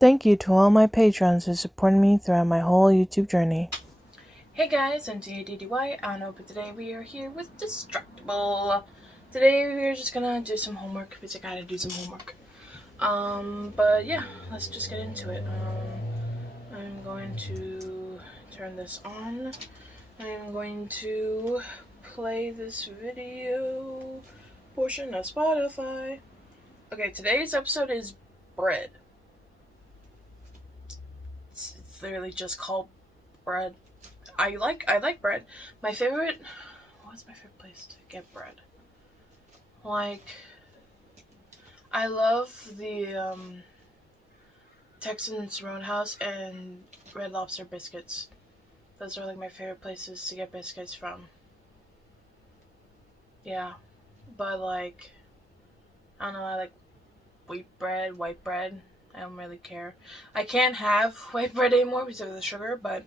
Thank you to all my patrons who supported me throughout my whole YouTube journey. Hey guys, I'm M.A.D.D.Y. I don't know, but today we are here with Distractible. Today we're just gonna do some homework because I gotta do some homework. But yeah, let's just get into it. I'm going to turn this on. I'm going to play this video portion of Spotify. Okay, today's episode is bread. It's literally just called bread. I like bread. What's my favorite place to get bread? Like, I love the Texans Roadhouse and Red Lobster biscuits. Those are like my favorite places to get biscuits from. Yeah, but like, I don't know, I like white bread. I don't really care. I can't have white bread anymore because of the sugar, but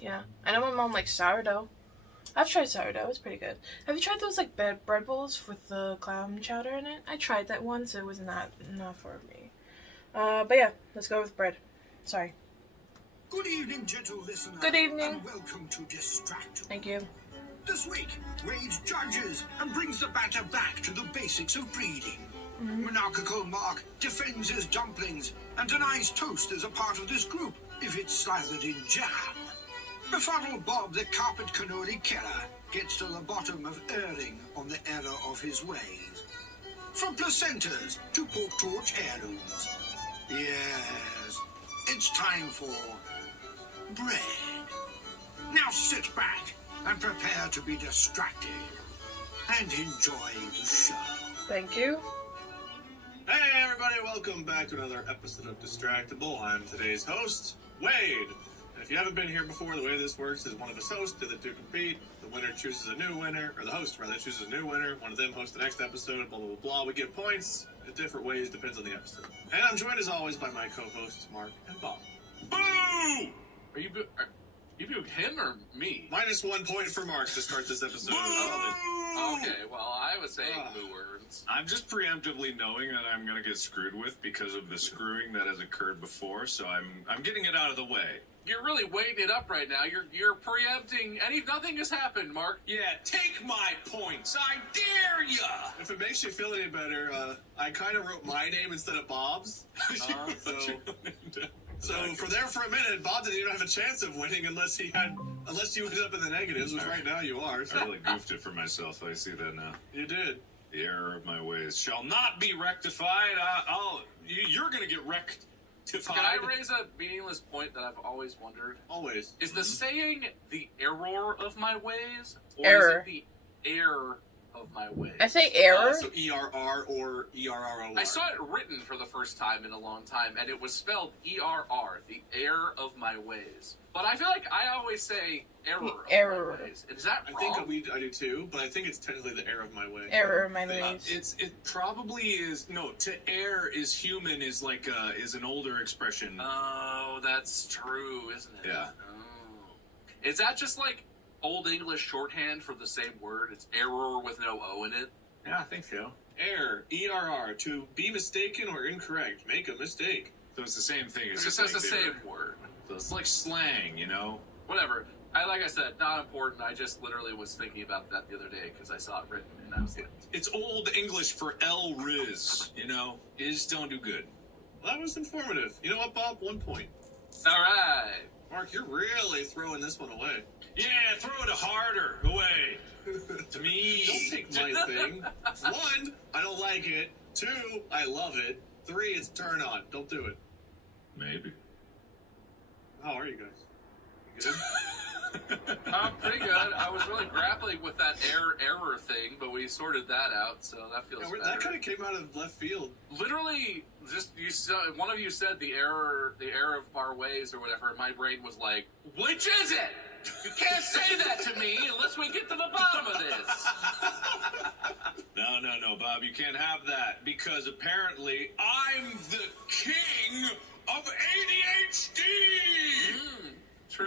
yeah. I know my mom likes sourdough. I've tried sourdough. It's pretty good. Have you tried those like bread bowls with the clam chowder in it? I tried that once. It was not for me. But yeah, let's go with bread. Sorry. Good evening, gentle listener. Good evening. And welcome to Distractible. Thank you. This week, Wade judges and brings the batter back to the basics of breeding. Monarchical Mark defends his dumplings and denies toast as a part of this group if it's slathered in jam. Befuddled Bob, the carpet cannoli killer, gets to the bottom of erring on the error of his ways. From placentas to pork torch heirlooms. Yes, it's time for bread. Now sit back and prepare to be distracted and enjoy the show. Thank you. Hey everybody, welcome back to another episode of Distractible. I'm today's host, Wade. And if you haven't been here before, the way this works is one of us hosts, the two compete, the winner chooses a new winner, or the host rather chooses a new winner, one of them hosts the next episode, blah blah blah blah. We give points in different ways, depends on the episode. And I'm joined as always by my co-hosts, Mark and Bob. Boo! Are you booed him or me? Minus 1 point for Mark to start this episode. Okay, well, I was saying boo words. I'm just preemptively knowing that I'm going to get screwed with because of the screwing that has occurred before, so I'm getting it out of the way. You're really weighing it up right now. You're preempting. Nothing has happened, Mark. Yeah, take my points. I dare ya! If it makes you feel any better, I kind of wrote my name instead of Bob's. So for a minute, Bob didn't even have a chance of winning unless you ended up in the negatives, which right now you are. So. I really goofed it for myself. I see that now. You did. The error of my ways shall not be rectified. You're going to get rectified. Can I raise a meaningless point that I've always wondered? Always. Is the saying the error of my ways? Or Error. is it the error of my ways? I say error. So ERR or ERROR. I saw it written for the first time in a long time, and it was spelled ERR, the error of my ways. But I feel like I always say error of my ways. Is that I wrong? think I do too, but I think it's technically the error of my way. Error of my ways. It probably is. No, to err is human is like is an older expression. Oh, that's true, isn't it? Yeah. Oh. Is that just like Old English shorthand for the same word? It's error with no O in it? Yeah, I think so. Error, ERR, to be mistaken or incorrect, make a mistake. So it's the same thing. It It's just just says like the they're- same word. So it's like slang, you know? Whatever. Like I said, not important. I just literally was thinking about that the other day because I saw it written and I was like, It's old English for L-Riz, you know? Is don't do good. Well, that was informative. You know what, Bob? 1 point. all right. Mark, you're really throwing this one away. Yeah, throw it harder away. To me. Don't take my thing. 1, I don't like it. 2, I love it. 3, it's turn on. Don't do it. Maybe. How are you guys? You good? Pretty good. I was really grappling with that error thing, but we sorted that out, so that feels better. That kind of came out of left field. Literally, one of you said the error of our ways or whatever, and my brain was like, which is it? You can't say that to me unless we get to the bottom of this. No, Bob, you can't have that because apparently I'm the king of ADHD. True.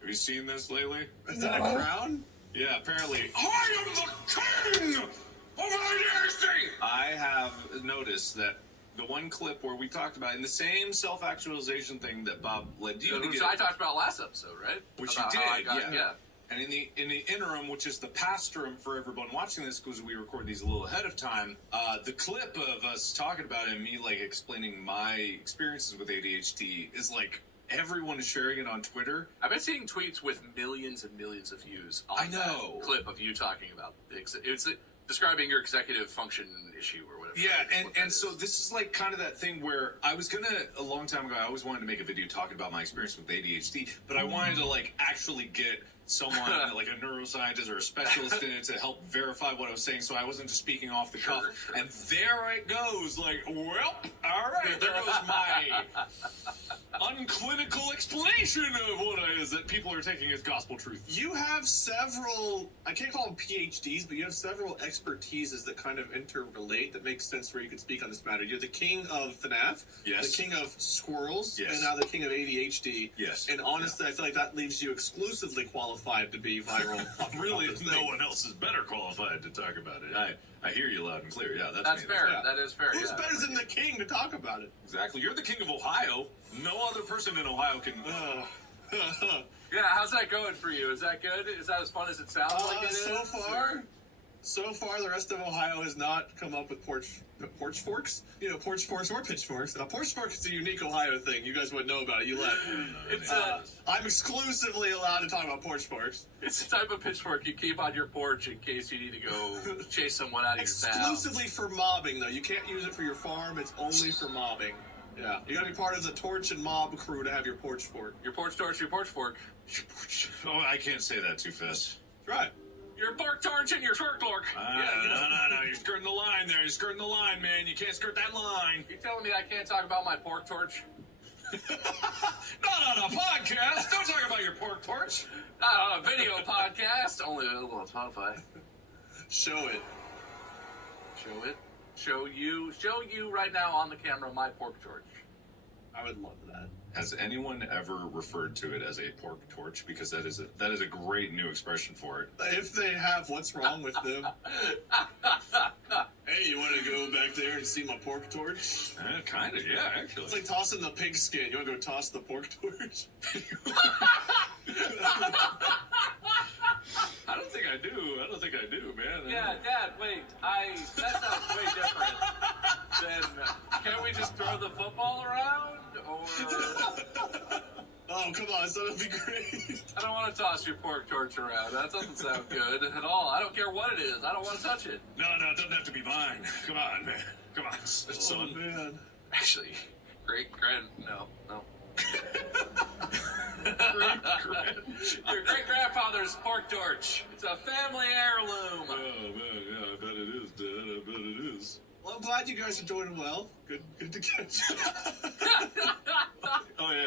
Have you seen this lately? Is that a crown? Yeah, apparently. I am the king of ADHD. I have noticed that the one clip where we talked about in the same self-actualization thing that Bob led you to Which get. I talked about last episode, right? Which About you how I did, got- yeah. And in the interim, which is the pastrum for everyone watching this, because we record these a little ahead of time, the clip of us talking about it and me like explaining my experiences with ADHD is like everyone is sharing it on Twitter. I've been seeing tweets with millions and millions of views on I know. that clip of you talking about it's describing your executive function issue or whatever. Yeah, What that and so is. this is like kind of that thing where I was gonna, a long time ago, I always wanted to make a video talking about my experience with ADHD, but I wanted to like actually get someone like a neuroscientist or a specialist in it to help verify what I was saying, so I wasn't just speaking off the cuff. Sure. And there it goes, like, well, all right, there goes my unclinical explanation of what it is that people are taking as gospel truth. You have several, I can't call them PhDs, but you have several expertises that kind of interrelate that makes sense where you could speak on this matter. You're the king of FNAF, Yes. the king of squirrels, Yes. and now the king of ADHD. Yes. And honestly, I feel like that leaves you exclusively qualified to be viral. Really, This no thing. one else is better qualified to talk about it. I hear you loud and clear. Yeah, That's me. fair. yeah. That is fair. Who's yeah. better than the king to talk about it? Exactly. You're the king of Ohio. No other person in Ohio can. Yeah, how's that going for you? Is that good? Is that as fun as it sounds like it is? So far, the rest of Ohio has not come up with porch forks. You know, porch forks or pitchforks. A porch fork is a unique Ohio thing. You guys wouldn't know about it. You left. It's I'm exclusively allowed to talk about porch forks. it's the type of pitchfork you keep on your porch in case you need to go chase someone out of your town. Exclusively for mobbing, though. You can't use it for your farm. It's only for mobbing. Yeah, you gotta be part of the torch and mob crew to have your porch fork. Your porch torch, your porch fork. Oh, I can't say that too fast. Right. Your pork torch and your short torch. No. You're skirting the line there. You're skirting the line, man. You can't skirt that line. You telling me I can't talk about my pork torch? Not on a podcast. Don't talk about your pork torch. Not on a video podcast, only available on Spotify. Show it. Show it. Show you right now on the camera my pork torch. I would love that. Has anyone ever referred to it as a pork torch? Because that is a great new expression for it. If they have, what's wrong with them? Hey, you want to go back there and see my pork torch? Kind of, yeah, actually. It's like tossing the pig skin. You want to go toss the pork torch? I don't think I do, man. Yeah, Dad, wait. That sounds way different than, can we just throw the football around? Or, Oh, come on, that'll be great. I don't want to toss your pork torch around. That doesn't sound good at all. I don't care what it is. I don't want to touch it. No, it doesn't have to be mine. Come on, man. Come on, son. Oh, man. Actually, no. Your great-grandfather's pork torch. It's a family heirloom. Oh, man, yeah, I bet it is, Dad. I bet it is. Well, I'm glad you guys are doing well. Good to catch you. Oh, yeah.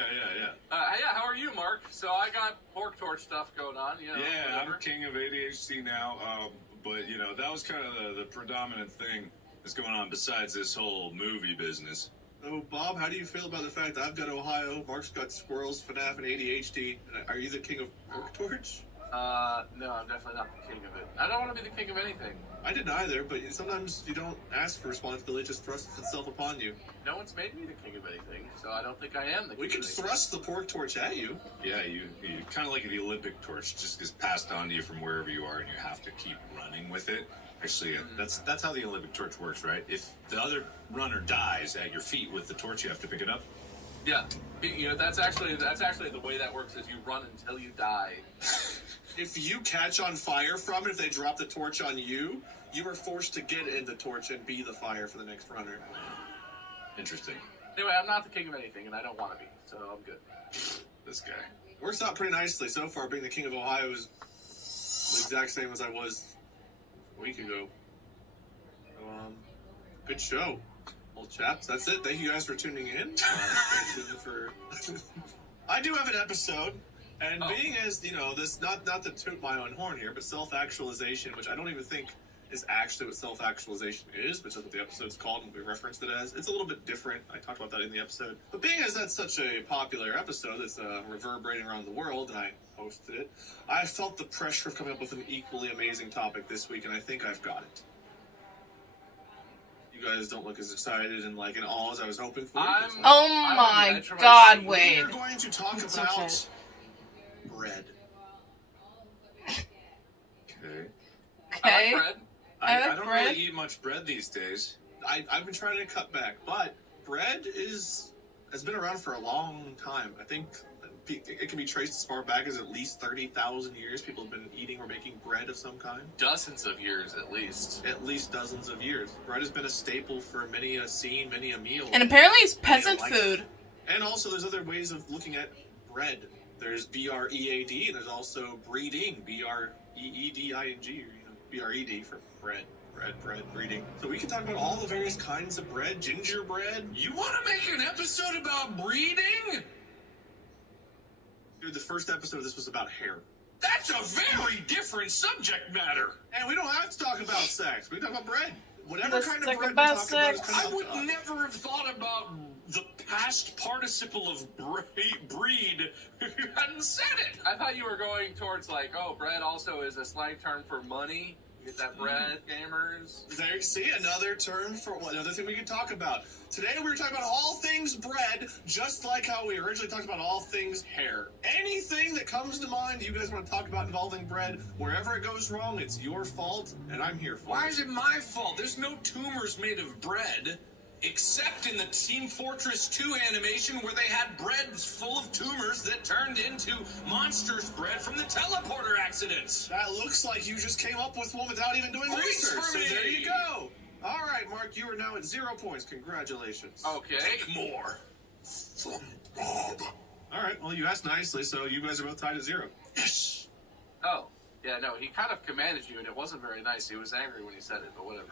Yeah, how are you, Mark? So I got pork torch stuff going on, you know. Yeah, whatever. I'm king of ADHD now, but, you know, that was kind of the predominant thing that's going on besides this whole movie business. So, Bob, how do you feel about the fact that I've got Ohio, Mark's got squirrels, FNAF, and ADHD? Are you the king of pork torch? No, I'm definitely not the king of it. I don't want to be the king of anything. I didn't either, but sometimes you don't ask for responsibility, it just thrusts itself upon you. No one's made me the king of anything, so I don't think I am the king We can of anything. thrust the pork torch at you. Yeah, you kind of like the Olympic torch, just gets passed on to you from wherever you are, and you have to keep running with it. Actually, that's how the Olympic torch works, right? If the other runner dies at your feet with the torch, you have to pick it up. Yeah, you know that's actually the way that works. Is you run until you die. If you catch on fire from it, if they drop the torch on you, you are forced to get in the torch and be the fire for the next runner. Interesting. Anyway, I'm not the king of anything, and I don't want to be, so I'm good. This guy. Works out pretty nicely so far. Being the king of Ohio is the exact same as I was a week ago. So, good show, old chaps. That's it. Thank you guys for tuning in. Stay tuned for. I do have an episode, and being as this not to toot my own horn here, but self-actualization, which I don't even think is actually what self-actualization is, but that's what the episode's called and we referenced it as. It's a little bit different. I talked about that in the episode. But being as that's such a popular episode that's reverberating around the world, and I hosted it, I felt the pressure of coming up with an equally amazing topic this week, and I think I've got it. You guys don't look as excited and like in awe as I was hoping for. I'm Oh on the my edge of my God, seat. Wade. We're going to talk I'm so about excited. bread. Okay. I Okay. like bread. I like don't bread. really eat much bread these days. I've been trying to cut back, but bread has been around for a long time. I think it can be traced as far back as at least 30,000 years. People have been eating or making bread of some kind. Dozens of years at least. At least dozens of years. Bread has been a staple for many a scene, many a meal. And apparently it's many a peasant life. food. And also there's other ways of looking at bread. There's B-R-E-A-D, and there's also breeding, B-R-E-E-D-I-N-G, or, B-R-E-D for bread. Bread, breeding. So we can talk about all the various kinds of bread, gingerbread. You want to make an episode about breeding? Dude, the first episode of this was about hair. That's a very different subject matter. And we don't have to talk about sex. We can talk about bread. Whatever Let's kind of talk bread about we talk about is sex. kind I of would up to us. never have thought about the past participle of breed if you hadn't said it. I thought you were going towards like, oh, bread also is a slang term for money. You get that bread, gamers. There, see, another term for another thing we could talk about. Today we were talking about all things bread, just like how we originally talked about all things hair. Anything that comes to mind you guys want to talk about involving bread, wherever it goes wrong, it's your fault, and I'm here for Why it. is it my fault? There's no tumors made of bread. Except in the Team Fortress 2 animation where they had breads full of tumors that turned into monsters bread from the teleporter accidents. That looks like you just came up with one without even doing Points research. for So me. there you go. All right, Mark, you are now at 0 points. Congratulations. Okay. Take more. From Bob. All right, well, you asked nicely, so you guys are both tied at 0. Yes. Oh, yeah, no, he kind of commanded you, and it wasn't very nice. He was angry when he said it, but whatever.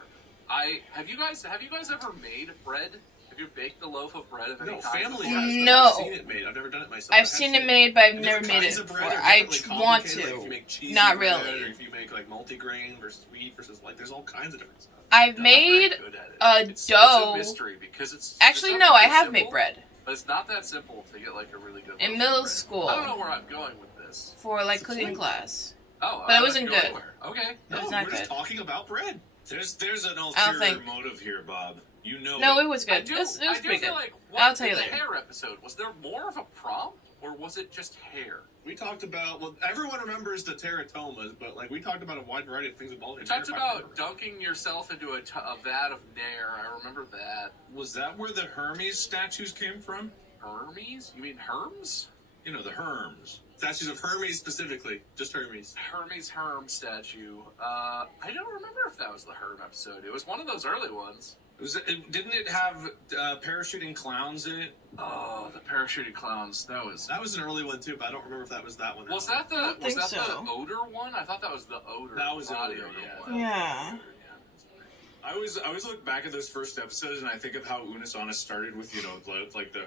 Have you guys ever made bread? Have you baked a loaf of bread of any No, kind? family before? has. though. No. I've seen it made. I've never done it myself. I I've have seen it made, but I've And never different made kinds it of bread before. are I differently want complicated. to. Like if you make cheesy Not bread, really. Or if you make like multigrain versus wheat versus like, there's all kinds of different stuff. I've You're not very made good at it. a It's dough. a mystery because it's Actually, it's no, not I really have simple, made bread but it's not that simple to get like a really good. in loaf of middle bread. school I don't know where I'm going with this. for like It's a cooking thing. class. Oh, But it I don't wasn't have to go good. anywhere. Okay. No, It's not we're just good. talking about bread. There's an I don't ulterior think- motive here, Bob. You know No, it. it was I good. do, It was I do pretty feel good. like I'll tell you in the later. hair episode, was there more of a prompt or was it just hair? We talked about, well, everyone remembers the teratomas, but like we talked about a wide variety of things involving We talked hair about fiber. dunking yourself into a vat of Nair. I remember that. Was that where the Hermes statues came from? Hermes? You mean Herms? You know, the Herms. Statues of Hermes specifically, just Hermes. Hermes Herm statue. I don't remember if that was the Herm episode. It was one of those early ones. Didn't it have parachuting clowns in it? Oh, the parachuting clowns. That was. That was an early one too, but I don't remember if that was that one. or Was not. that the? don't Was think that so. the odor one? I thought that was the odor. That was the body odor, odor yeah. one. Yeah. I always look back at those first episodes and I think of how Unis Honest started with, like the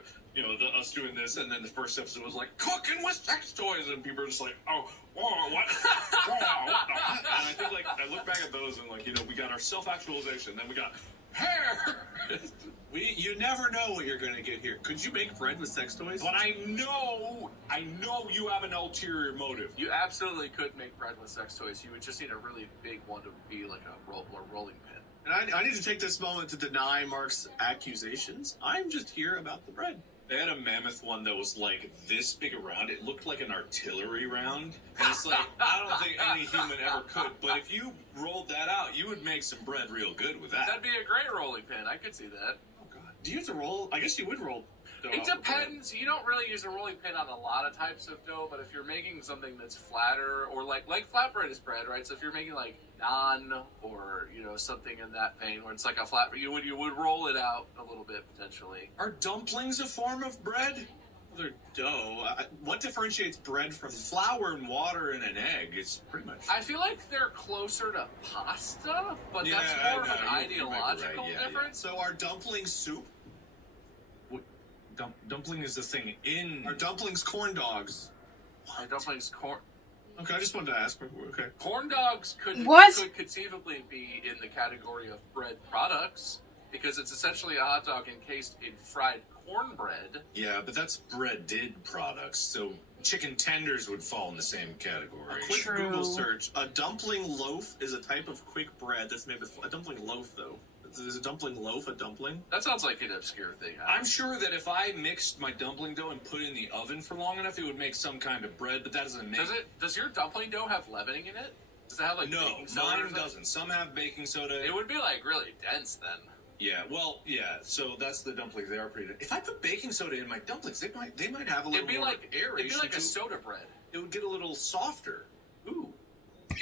us doing this, and then the first episode was like cooking with sex toys, and people are just like, oh, whoa, what? Whoa, what the? And I think like I look back at those and like we got our self-actualization, then we got hair. You never know what you're going to get here. Could you make bread with sex toys? But I know you have an ulterior motive. You absolutely could make bread with sex toys. You would just need a really big one to be like a rolling pin. And I need to take this moment to deny Mark's accusations. I'm just here about the bread. They had a mammoth one that was like this big around. It looked like an artillery round. And it's like, I don't think any human ever could. But if you rolled that out, you would make some bread real good with that. That'd be a great rolling pin. I could see that. Oh, God. Do you have to roll? I guess you would roll dough It out with bread. depends. You don't really use a rolling pin on a lot of types of dough, but if you're making something that's flatter, or like flatbread is bread, right? So if you're making like naan or something in that vein where it's like a flat, you would roll it out a little bit potentially. Are dumplings a form of bread? They're dough. What differentiates bread from Flour and water and an egg. It's pretty much. I feel like they're closer to pasta, but Yeah, that's more of no, an you might be ideological right. Yeah, difference. So are dumplings soup? Dumpling is the thing in. Are dumplings corn dogs? Dumplings, Okay, I just wanted to ask. Okay. corn dogs could conceivably be in the category of bread products because it's essentially a hot dog encased in fried cornbread. Yeah, but that's breaded products. So chicken tenders would fall in the same category. A quick True. Google search. A dumpling loaf is a type of quick bread that's made with a dumpling loaf, though. Is a dumpling loaf a dumpling? That sounds like an obscure thing. I'm sure that if I mixed my dumpling dough and put it in the oven for long enough, it would make some kind of bread, but that doesn't make Does your dumpling dough have leavening in it? Does it have like No, baking soda? mine doesn't. Some have baking soda. It would be like really dense then. Yeah, well, yeah. So that's the dumplings. They are pretty. If I put baking soda in my dumplings, they might have a little more aeration. It'd be like a soda bread. It would get a little softer. Ooh.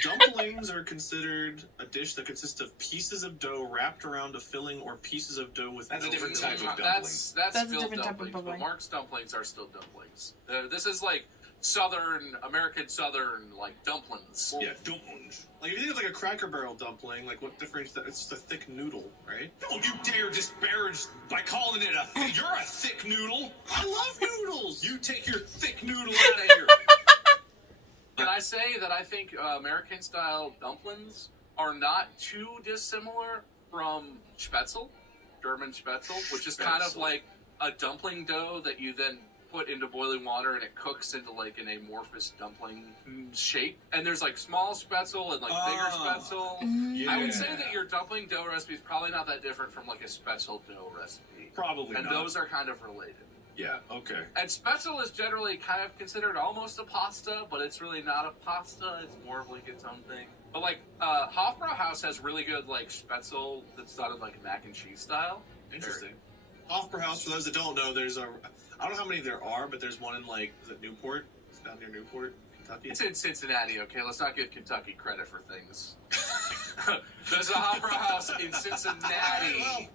Dumplings are considered a dish that consists of pieces of dough wrapped around a filling or pieces of dough with That's a no different filling. type of dumpling. That's a filled different type of dumplings, but dumpling. Mark's dumplings are still dumplings. This is like American Southern, like dumplings. Yeah, dumplings. Like if you think of like a Cracker Barrel dumpling, like what differentiates that? It's just a thick noodle, right? Don't you dare disparage by calling it you're a thick noodle. I love noodles. You take your thick noodle out of here. Can I say that I think American style dumplings are not too dissimilar from Spätzle, German Spätzle, which is kind of Spätzle. like a dumpling dough that you then put into boiling water and it cooks into like an amorphous dumpling shape. And there's like small Spätzle and like bigger Spätzle. Yeah. I would say that your dumpling dough recipe is probably not that different from like a Spätzle dough recipe. Probably And not. those are kind of related. Yeah, okay. And Spätzle is generally kind of considered almost a pasta, but it's really not a pasta. It's more of like its own thing. But like Hofbrauhaus has really good like Spätzle that's done in like mac and cheese style. Interesting. Hofbrauhaus, for those that don't know, there's I don't know how many there are, but there's one in like, is it Newport? It's down near Newport, Kentucky. It's in Cincinnati, okay? Let's not give Kentucky credit for things. There's a Hofbrauhaus in Cincinnati.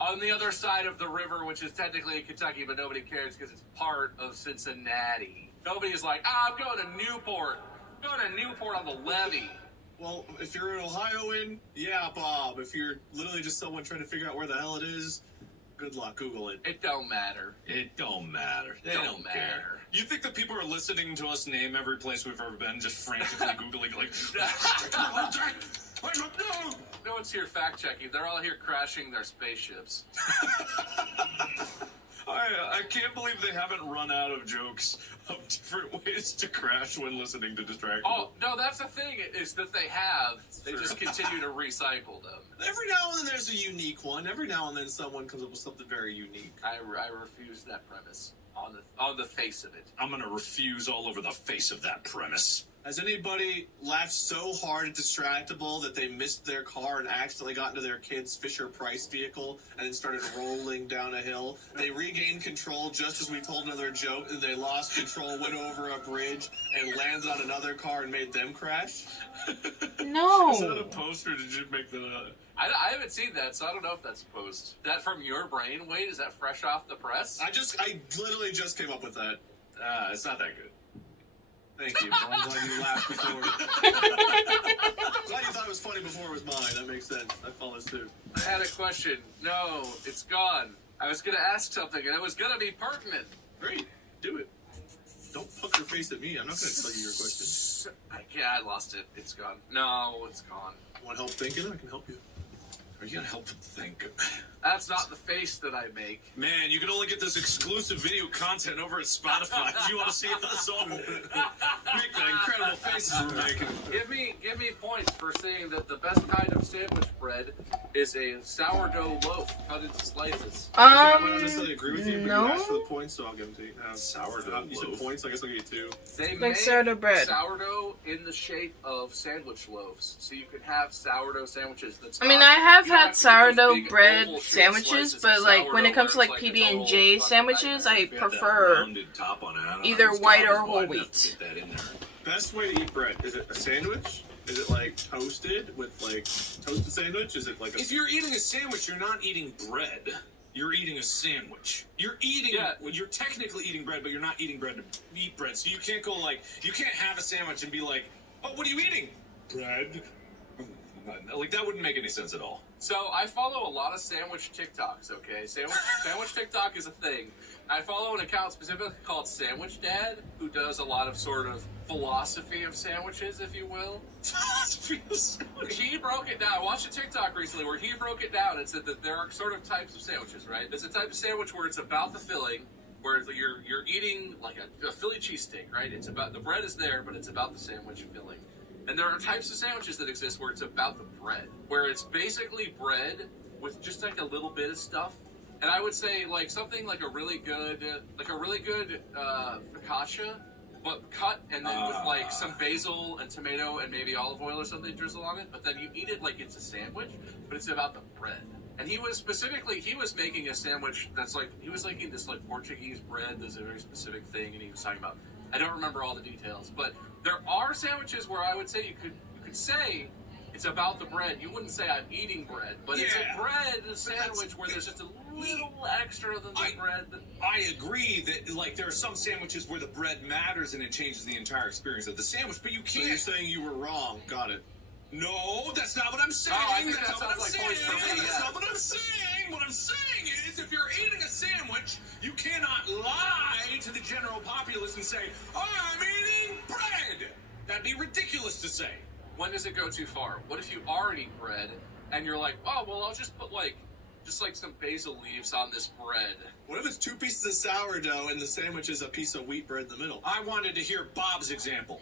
On the other side of the river, which is technically in Kentucky, but nobody cares because it's part of Cincinnati. Nobody's like, I'm going to Newport. I'm going to Newport on the levee. Well, if you're an Ohioan, yeah, Bob. If you're literally just someone trying to figure out where the hell it is, good luck. Google it. It don't matter. It don't matter. They Don't don't matter. care. You think that people are listening to us name every place we've ever been, just frantically Googling, like, No one's here fact checking. They're all here crashing their spaceships. I can't believe they haven't run out of jokes of different ways to crash when listening to Distractible. Oh, no, that's the thing, is that they have. They just continue to recycle them. Every now and then there's a unique one. Every now and then someone comes up with something very unique. I refuse that premise on the face of it. I'm gonna refuse all over the face of that premise. Has anybody laughed so hard at Distractible that they missed their car and accidentally got into their kid's Fisher-Price vehicle and then started rolling down a hill? They regained control just as we told another joke, and they lost control, went over a bridge, and landed on another car and made them crash? Is that a No. post or did you make that up? I haven't seen that, so I don't know if that's a post. That from your brain, Wade? Is that fresh off the press? I literally just came up with that. It's not that good. Thank you. I'm glad you laughed before. Glad you thought it was funny before it was mine. That makes sense. I follow suit. I had a question. No, it's gone. I was going to ask something, and it was going to be pertinent. Great. Do it. Don't poke your face at me. I'm not going to tell you your question. Yeah, I lost it. It's gone. No, it's gone. Want help thinking? I can help you. Are you gonna help them think? That's not the face that I make. Man, you can only get this exclusive video content over at Spotify. If you want to see us all make the incredible faces we're making. Give me points for saying that the best kind of sandwich bread is a sourdough loaf cut into slices. I might not necessarily agree with you, but no. you asked for the points, so I'll give them to you. Sourdough You said loaf. points, I guess I'll give you 2. They Like make sourdough bread. sourdough in the shape of sandwich loaves, so you can have sourdough sandwiches. That's I mean, not- I have you don't had to do those sourdough big bread oval-shaped sandwiches, slices of but like when it sourdough comes to where like it's PB and a J total sandwiches, I If you had that prefer rounded top on it, I don't know either how these white guys or wide whole enough to wheat. get that in there. Best way to eat bread, is it a sandwich? Is it like toasted with like toasted sandwich? Is it like a... If you're eating a sandwich, you're not eating bread. You're eating a sandwich. You're eating. Yeah. Well, you're technically eating bread, but you're not eating bread to eat bread. So you can't go like. You can't have a sandwich and be like, "Oh, what are you eating?" Bread. Like that wouldn't make any sense at all. So I follow a lot of sandwich TikToks, okay? Sandwich TikTok is a thing. I follow an account specifically called Sandwich Dad, who does a lot of sort of philosophy of sandwiches, if you will. He broke it down. I watched a TikTok recently where he broke it down and said that there are sort of types of sandwiches, right? There's a type of sandwich where it's about the filling, where you're eating like a Philly cheesesteak, right? It's about the bread is there, but it's about the sandwich filling. And there are types of sandwiches that exist where it's about the bread, where it's basically bread with just like a little bit of stuff. And I would say like something like a really good focaccia, but cut and then with like some basil and tomato and maybe olive oil or something drizzled on it. But then you eat it like it's a sandwich, but it's about the bread. And he was making a sandwich that's like, he was making this like Portuguese bread that's a very specific thing, and he was talking about, I don't remember all the details, but there are sandwiches where I would say you could say it's about the bread. You wouldn't say I'm eating bread, but it's a bread sandwich where there's just a little extra than the bread. I agree that like there are some sandwiches where the bread matters and it changes the entire experience of the sandwich, but you can't. So you're saying you were wrong. Got it. No, that's not what I'm saying. Oh, I think that's that not what I'm sounds like saying. points for me, That's yeah. not what I'm saying. What I'm saying is, if you're eating a sandwich, you cannot lie to the general populace and say, "Oh, I'm eating bread." That'd be ridiculous to say. When does it go too far? What if you are eating bread and you're like, oh, well, I'll just put like some basil leaves on this bread. What if it's 2 pieces of sourdough and the sandwich is a piece of wheat bread in the middle? I wanted to hear Bob's example.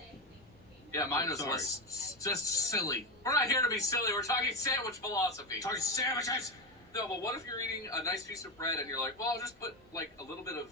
Yeah, mine was just silly. We're not here to be silly. We're talking sandwich philosophy. Talking sandwiches. No, but what if you're eating a nice piece of bread and you're like, well, I'll just put like a little bit of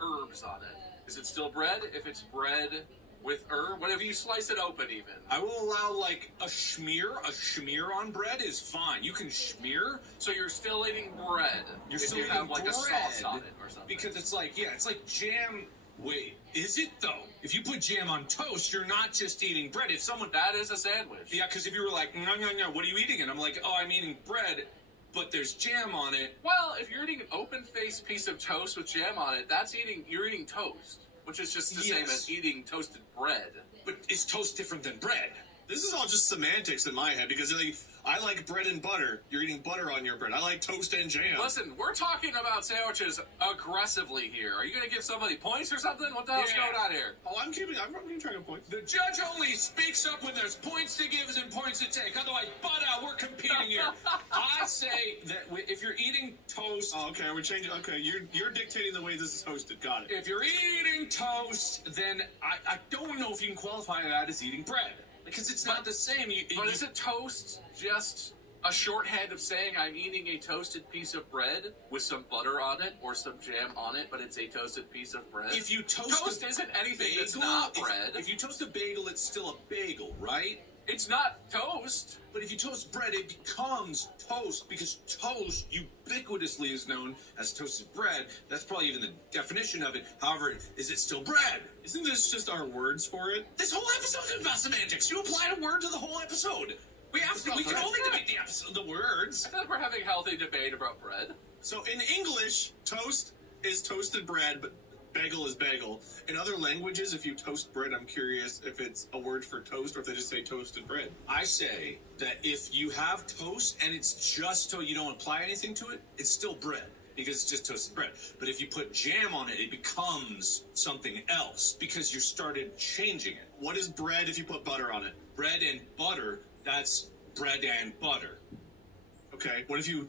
herbs on it. Is it still bread? If it's bread with herb, what if you slice it open even? I will allow like a schmear. A schmear on bread is fine. You can schmear. So you're still eating bread. You're if still you eating have like bread a sauce on it or something. Because it's like, yeah, it's like jam. Wait, is it though? If you put jam on toast, you're not just eating bread. If someone That is a sandwich. yeah, because if you were like, no, what are you eating? And I'm like, oh, I'm eating bread, but there's jam on it. Well, if you're eating an open-faced piece of toast with jam on it, you're eating toast, which is just the same as eating toasted bread. But is toast different than bread? This is all just semantics in my head because like, I like bread and butter. You're eating butter on your bread. I like toast and jam. Listen, we're talking about sandwiches aggressively here. Are you going to give somebody points or something? What the hell's going on here? Oh, I'm keeping track of points. The judge only speaks up when there's points to give and points to take. Otherwise, we're competing here. I say that if you're eating toast... Oh, okay, we're changing. Okay, you're dictating the way this is hosted. Got it. If you're eating toast, then I don't know if you can qualify that as eating bread. Because it's not the same. But is it toast just a shorthand of saying I'm eating a toasted piece of bread with some butter on it or some jam on it, but it's a toasted piece of bread? If you toast isn't anything bagel, that's not bread. If you toast a bagel, it's still a bagel, right? It's not toast. But if you toast bread, it becomes toast because toast ubiquitously is known as toasted bread. That's probably even the definition of it. However, is it still bread? Isn't this just our words for it? This whole episode is about semantics. You applied a word to the whole episode. We can only debate the words. I feel like we're having a healthy debate about bread. So in English, toast is toasted bread, but bagel is bagel. In other languages, if you toast bread, I'm curious if it's a word for toast or if they just say toasted bread. I say that if you have toast and it's just you don't apply anything to it, it's still bread because it's just toasted bread. But if you put jam on it, it becomes something else because you started changing it. What is bread if you put butter on it? Bread and butter, that's bread and butter. Okay, what if you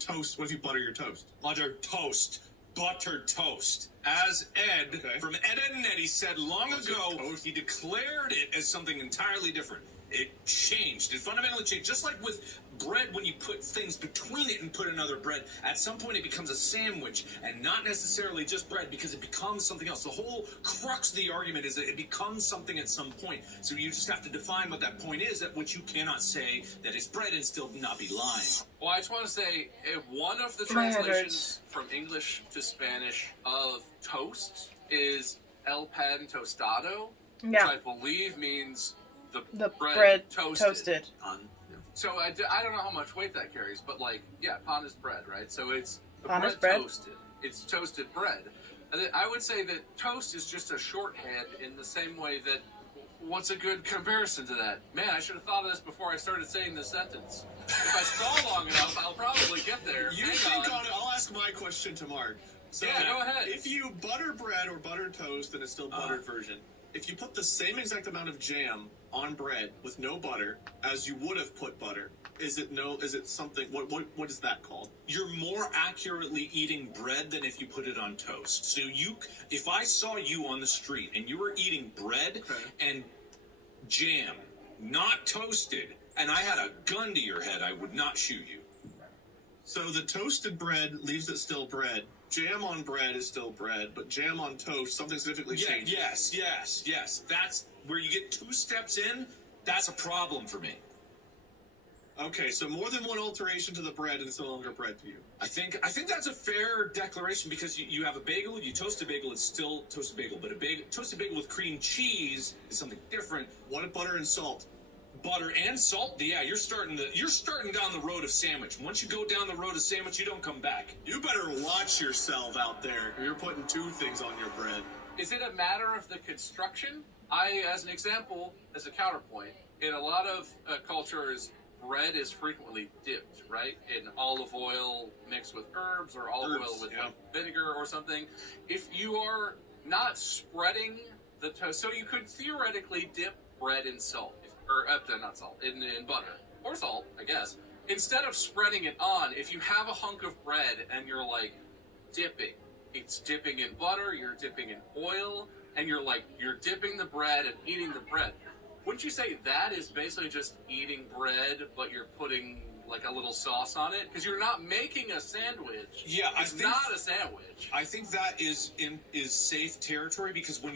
butter your toast? Buttered toast. Buttered toast. As Ed from Ed, Edd n Eddy said long ago, he declared it as something entirely different. It changed. It fundamentally changed. Just like with bread, when you put things between it and put another bread, at some point it becomes a sandwich and not necessarily just bread because it becomes something else. The whole crux of the argument is that it becomes something at some point. So you just have to define what that point is, at which you cannot say that it's bread and still not be lying. Well, I just want to say, one of the translations from English to Spanish of toast is el pan tostado, which I believe means the bread toasted. So I don't know how much weight that carries, but like, yeah, pan is bread, right? So it's the bread toasted. It's toasted bread. And I would say that toast is just a shorthand in the same way that, what's a good comparison to that? Man, I should have thought of this before I started saying this sentence. If I stall long enough, I'll probably get there. You think on it. I'll ask my question to Mark. So yeah, go ahead. If you butter bread or butter toast, then it's still buttered version. If you put the same exact amount of jam on bread with no butter as you would have put butter, is it something, what is that called? You're more accurately eating bread than if you put it on toast. So if I saw you on the street and you were eating bread and jam, not toasted, and I had a gun to your head, I would not shoot you. So the toasted bread leaves it still bread. Jam on bread is still bread, but jam on toast, something significantly changes. Yes. That's where you get 2 steps in. That's a problem for me. Okay, so more than one alteration to the bread and it's no longer bread to you. I think that's a fair declaration because you have a bagel, you toast a bagel, it's still toasted bagel, but toasted bagel with cream cheese is something different. What if butter and salt? Butter and salt, yeah, you're starting down the road of sandwich. Once you go down the road of sandwich, you don't come back. You better watch yourself out there. You're putting 2 things on your bread. Is it a matter of the construction? As an example, as a counterpoint, in a lot of cultures, bread is frequently dipped, right? In olive oil mixed with herbs or olive oil with vinegar or something. If you are not spreading the toast, so you could theoretically dip bread in salt, or not salt, in butter, or salt, I guess. Instead of spreading it on, if you have a hunk of bread and you're like dipping, it's dipping in butter, you're dipping in oil, and you're dipping the bread and eating the bread. Wouldn't you say that is basically just eating bread, but you're putting like a little sauce on it? Because you're not making a sandwich. Yeah, it's not a sandwich. I think that is safe territory because when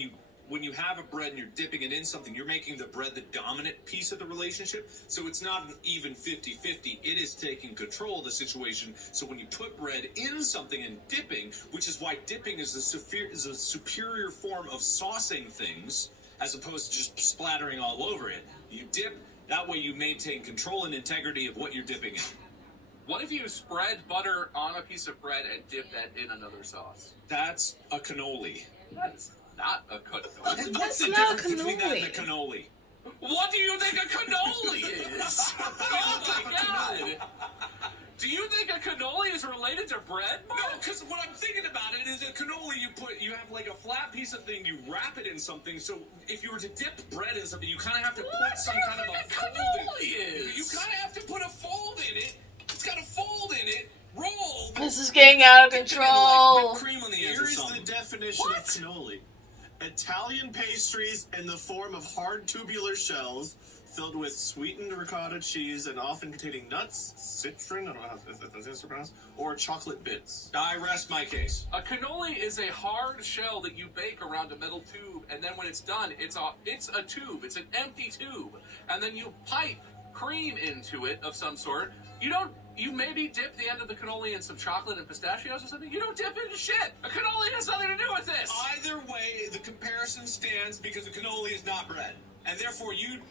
you have a bread and you're dipping it in something, you're making the bread the dominant piece of the relationship. So it's not an even 50-50. It is taking control of the situation. So when you put bread in something and dipping, which is why dipping is a superior form of saucing things, as opposed to just splattering all over it. You dip, that way you maintain control and integrity of what you're dipping in. What if you spread butter on a piece of bread and dip that in another sauce? That's a cannoli. That's not a cannoli. What's the difference between that and a cannoli? What do you think a cannoli is? Oh my god! Do you think a cannoli is related to bread? No, because what I'm thinking about it is a cannoli, you have like a flat piece of thing, you wrap it in something, so if you were to dip bread in something, you kind of have to put some kind of a fold in it. You kind of have to put a fold in it. It's got a fold in it. Roll. This is getting out of control. Like whipped cream on the edge Here or is something. the definition of cannoli. Italian pastries in the form of hard tubular shells filled with sweetened ricotta cheese and often containing nuts, citron, I don't know if that's pronounced, or chocolate bits. I rest my case. A cannoli is a hard shell that you bake around a metal tube, and then when it's done, it's a tube. It's an empty tube, and then you pipe cream into it of some sort. You maybe dip the end of the cannoli in some chocolate and pistachios or something. You don't dip into shit. A cannoli has nothing to do with this. Either way, the comparison stands because a cannoli is not bread. And therefore, you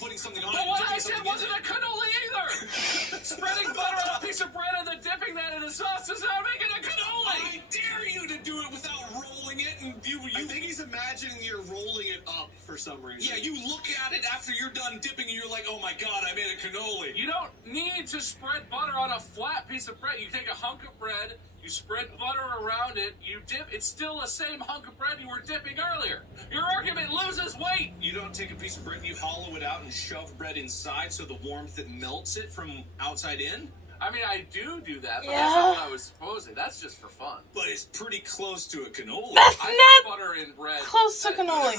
putting something on it. But what dipping I said something wasn't a cannoli either. Spreading butter on a piece of bread and then dipping that in a sauce does not make it a cannoli. I dare you to do it without rolling it, and I think he's imagining you're rolling it up for some reason. Yeah, you look at it after you're done dipping, and you're like, oh my god, I made a cannoli. You don't need to spread butter on a flat piece of bread. You take a hunk of bread, you spread butter around it, you dip. It's still the same hunk of bread you were dipping earlier. Your argument loses weight. You don't take a piece of bread, you hollow it out and shove bread inside so the warmth that melts it from outside in? I mean, I do that, but that's not what I was supposing. That's just for fun. But it's pretty close to a cannoli. That's I not put butter in bread. close to cannoli.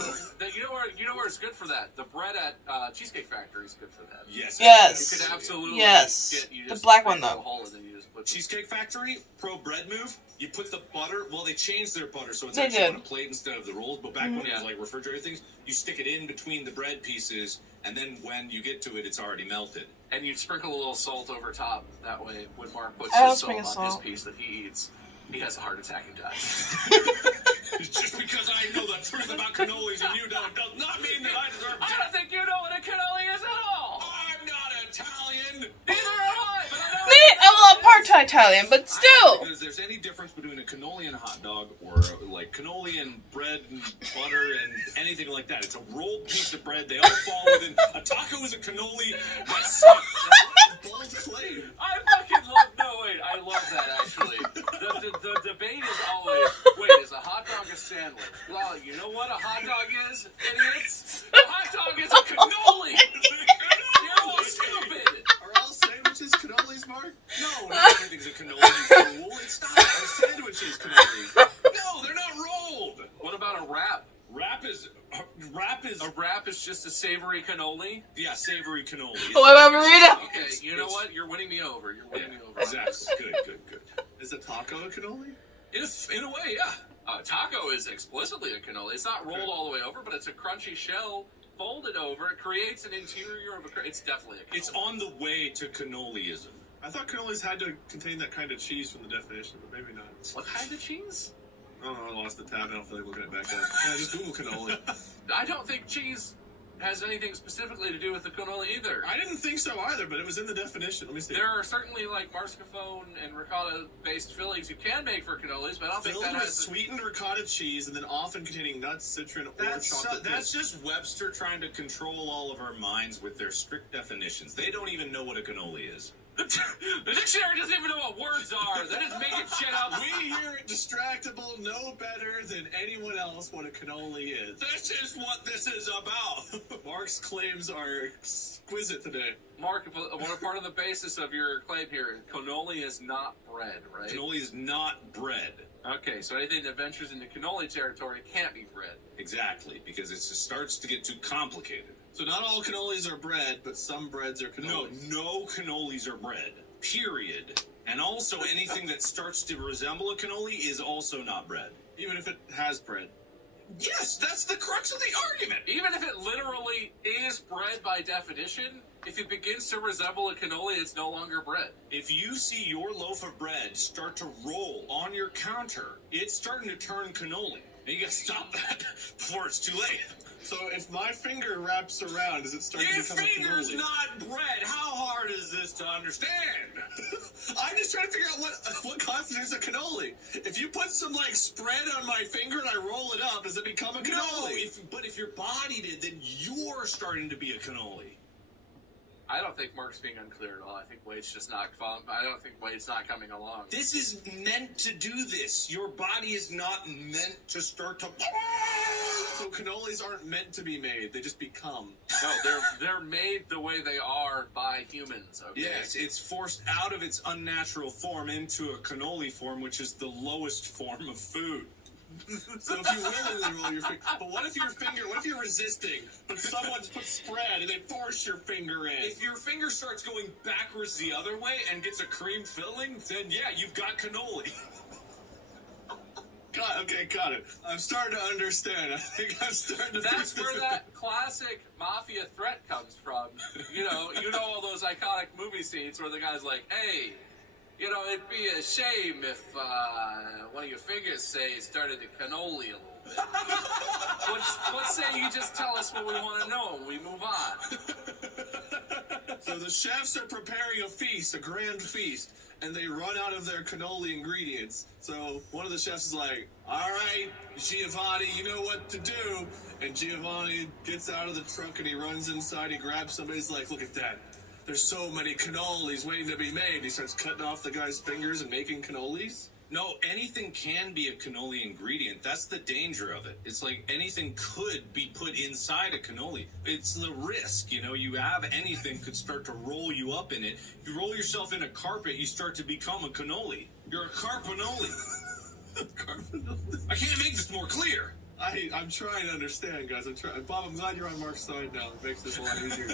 You know where it's good for that? The bread at Cheesecake Factory is good for that. Yes. Yes. You could absolutely Yes. you The just black one, make a though. hole and then you just put Cheesecake Factory, pro bread move. You put the butter, well, they changed their butter, so it's They actually did. on a plate instead of the rolls. But back when it was like refrigerator things, you stick it in between the bread pieces, and then when you get to it, it's already melted. And you sprinkle a little salt over top. That way, when Mark puts I don't his salt on sprinkle his salt. piece that he eats, he has a heart attack and dies. Just because I know the truth about cannolis and you don't does not mean that I deserve I don't think you know what a cannoli is at all. I'm not Italian. Neither am I, but I know. I'm a part Italian, but still. If there's any difference between a cannoli and a hot dog, or like cannoli and bread and butter and anything like that, it's a rolled piece of bread. They all fall within. A taco is a cannoli. That's a bold claim. I fucking love. No, wait, I love that actually. The debate is always, wait, is a hot dog a sandwich? Well, you know what a hot dog is, idiots? A hot dog is a cannoli. You're all stupid. Are all sandwiches cannolis, Mark? No, not everything's a cannoli. You fool. It's not. A sandwich is cannoli. No, they're not rolled. What about a wrap? Wrap is wrap is A wrap is just a savory cannoli. yeah, savory cannoli. What about burrito? Okay, you know what? You're winning me over. You're winning me over. Exactly. Good. Is a taco a cannoli? In a way, yeah. Taco is explicitly a cannoli. It's not rolled all the way over, but it's a crunchy shell folded over. It creates an interior of a. It's definitely a cannoli. It's on the way to cannoliism. I thought cannolis had to contain that kind of cheese from the definition, but maybe not. What kind of cheese? I don't know, I lost the tab. I don't feel like looking it back up. Yeah, just Google cannoli. I don't think cheese has anything specifically to do with the cannoli either. I didn't think so either, but it was in the definition. Let me see. There are certainly like mascarpone and ricotta-based fillings you can make for cannolis, but I don't think Filled that with has. sweetened ricotta cheese and then often containing nuts, citron, or chocolate. That's just Webster trying to control all of our minds with their strict definitions. They don't even know what a cannoli is. The dictionary doesn't even know what words are. They're just making shit up. We here at Distractible know better than anyone else what a cannoli is. This is what this is about. Mark's claims are exquisite today. Mark, what a part of the basis of your claim here, cannoli is not bread, right? Cannoli is not bread. Okay, so anything that ventures into cannoli territory can't be bread. Exactly, because it just starts to get too complicated. So not all cannolis are bread, but some breads are cannolis. No cannolis are bread. Period. And also anything that starts to resemble a cannoli is also not bread. Even if it has bread. Yes, that's the crux of the argument. Even if it literally is bread by definition, if it begins to resemble a cannoli, it's no longer bread. If you see your loaf of bread start to roll on your counter, it's starting to turn cannoli. And you gotta stop that before it's too late. So if my finger wraps around, does it start to Your become a finger's cannoli? not bread. How hard is this to understand? I'm just trying to figure out what constitutes a cannoli. If you put some like spread on my finger and I roll it up, does it become a cannoli? No, but if your body did, then you're starting to be a cannoli. I don't think Mark's being unclear at all. I think Wade's just not following. I don't think Wade's not coming along. This is meant to do this. Your body is not meant to start to. So cannolis aren't meant to be made; they just become. No, they're made the way they are by humans. Okay. Yes, it's forced out of its unnatural form into a cannoli form, which is the lowest form of food. So if you willingly roll your finger, but what if you're resisting, but someone's put spread and they force your finger in? If your finger starts going backwards the other way and gets a cream filling, then yeah, you've got cannoli. Got it. I'm starting to understand. I think I'm starting to. That's where that classic mafia threat comes from. You know all those iconic movie scenes where the guy's like, "Hey, you know, it'd be a shame if one of your fingers started to cannoli a little bit. Let's say you just tell us what we want to know and we move on." So the chefs are preparing a grand feast, and they run out of their cannoli ingredients. So one of the chefs is like, "All right, Giovanni, you know what to do." And Giovanni gets out of the truck and he runs inside. He grabs somebody. He's like, "Look at that. There's so many cannolis waiting to be made." He starts cutting off the guy's fingers and making cannolis. No, anything can be a cannoli ingredient. That's the danger of it. It's like anything could be put inside a cannoli. It's the risk, you have anything could start to roll you up in it. You roll yourself in a carpet, you start to become a cannoli. You're a carpanoli. I can't make this more clear. I'm trying to understand, guys. Bob, I'm glad you're on Mark's side now. It makes this a lot easier.